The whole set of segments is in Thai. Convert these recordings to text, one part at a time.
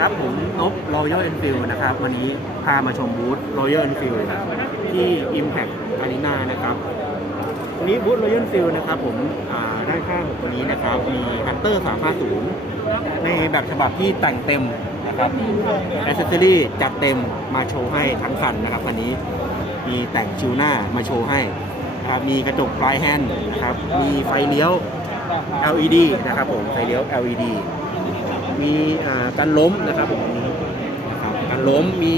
ครับผมนบ Royal Enfield นะครับ วันนี้พามาชมบูธ Royal Enfield ที่ Impact Arena นะครับวันนี้บูธ Royal Enfield นะครับ ผมด้านข้างของตัวนี้นะครับ มี Hunter 350 ในแบบฉบับที่แต่งเต็มนะครับอ c เซสซอรี่จัดเต็มมาโชว์ให้ทั้งคันนะครับคันนี้มีแต่งชิวหน้ามาโชว์ให้นะครับมีกระจกปลายแฮนด์นะครับ มีไฟเลี้ยว LED นะครับผมไฟเลี้ยว LED มีอ่ากันล้มนะครับผมนี้นะครับกันล้มมี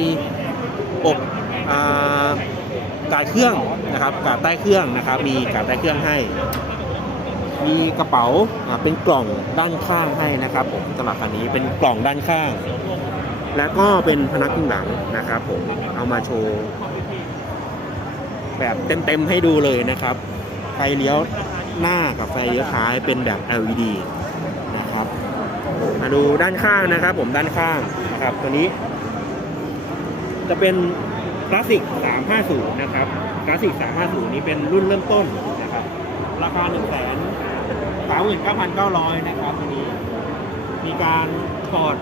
อบกาดเครื่องนะครับกาดใต้เครื่องนะครับ มีกาดใต้เครื่องให้ มีกระเป๋าเป็นกล่องด้านข้างให้นะครับผมสำหรับคันนี้เป็นกล่องด้านข้าง แล้วก็เป็นพนักพิงหลังนะครับผมเอามาโชว์แบบเต็มๆให้ดูเลยนะครับไฟเลี้ยวหน้ากับไฟเลี้ยวท้ายเป็นแบบ LED นะครับ ดูด้านข้างนะครับ ผมด้านข้างนะครับตัวนี้ จะเป็นคลาสสิก 350 นะครับคลาสสิก 350 นี้เป็นรุ่นเริ่มต้นนะครับราคา 1 3 9 9 0 0 นะครับตัวนี้ มีการถอด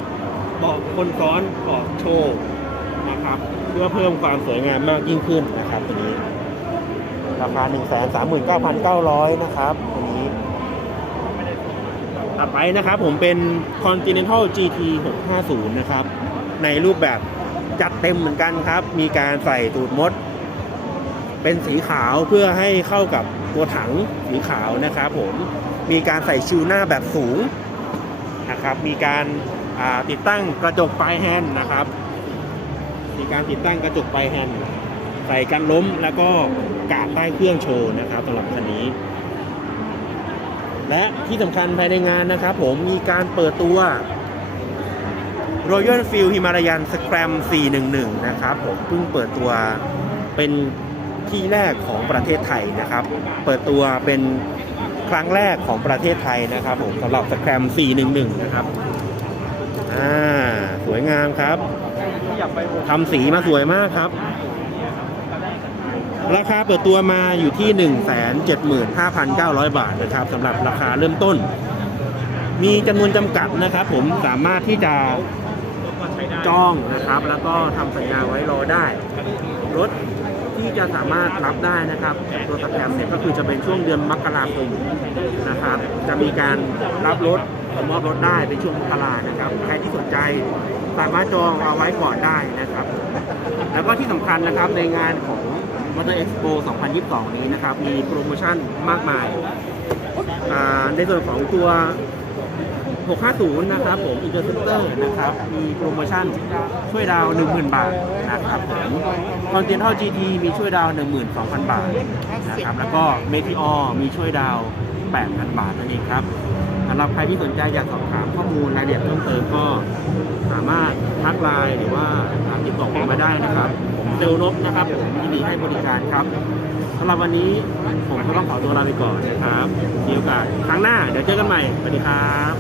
เบาะคนซ้อนเบาะโชว์นะครับ เพื่อเพิ่มความสวยงามมากยิ่งขึ้นนะครับตัวนี้ ราคา 1 3 9 9 0 0 นะครับตัวนี้ ต่อไปนะครับผมเป็น Continental GT 650 นะครับ ในรูปแบบจัดเต็มเหมือนกันครับ มีการใส่ตูดมด เป็นสีขาวเพื่อให้เข้ากับตัวถังสีขาวนะครับผมมีการใส่ชิวหน้าแบบสูงนะครับ มีการาติดตั้งกระจกปลายแฮนด์นะครับ มีการติดตั้งกระจกปลายแฮนด์ใส่กันล้มแล้วก็กาดใต้เครื่องโชว์นะครับสำหรับคันนี้ และที่สำคัญภายในงานนะครับผมมีการเปิดตัว Royal Field Himalayan Scram 411 นะครับผมเพิ่งเปิดตัวเป็นที่แรกของประเทศไทยนะครับ เปิดตัวเป็นครั้งแรกของประเทศไทยนะครับผมสำหรับ Scram 411 นะครับ อ่า สวยงามครับทำสีมาสวยมากครับ ราคาเปิดตัวมาอยู่ที่ 175,900 บาทนะครับสำหรับราคาเริ่มต้น มีจำนวนจำกัดนะครับ ผมสามารถที่จะจองนะครับ แล้วก็ทำสัญญาไว้รอได้ รถที่จะสามารถรับได้นะครับตัวสแปมเนี่ยก็คือจะเป็นช่วงเดือนมกราคมนะครับ จะมีการรับรถมอบรถได้ในช่วงมกรานะครับ ใครที่สนใจสามารถจองเอาไว้ก่อนได้นะครับ แล้วก็ที่สำคัญนะครับในงานของ Motor Expo 2022 นี้นะครับ มีโปรโมชั่นมากมาย ในส่วนของตัว 650 นะครับ ผม Interceptor นะครับ มีโปรโมชั่นช่วยดาว 10,000 บาทนะครับผม Continental GT มีช่วยดาว 12,000 บาทนะครับ แล้วก็ Meteor มีช่วยดาว 8,000 บาทนั่นเองครับ สำหรับใครที่สนใจอยากสอบถามข้อมูลรายละเอียดเพิ่มเติมก็สามารถทักไลน์หรือว่าติดต่อผมมาได้นะครับ ผมเซลลนบนะครับ ผมยินดีให้บริการครับสำหรับวันนี้ผมก็ต้องขอตัวลาไปก่อนนะครับมีโอกาสครั้งหน้าเดี๋ยวเจอกันใหม่สวัสดีครับ